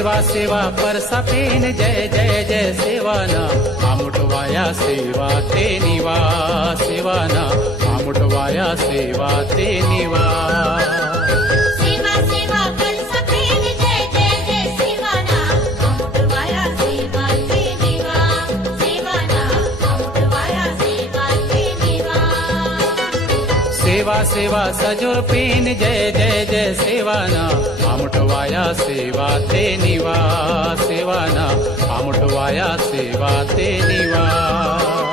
सेवा सेवा परसा पेन जय जय जय सेवाना आमुटवाया सेवा ते निवा सेवाना आमुटवाया सेवा ते निवा सेवा सेवा परसा पेन जय जय जय सेवाना आमुटवाया सेवा ते निवा सेवाना आमुटवाया सेवा ते निवा सेवा सेवा सजोर पेन जय जय जय सेवाना आमुटवाया सेवा ते निवा सेवाना आमुटवाया सेवा ते निवा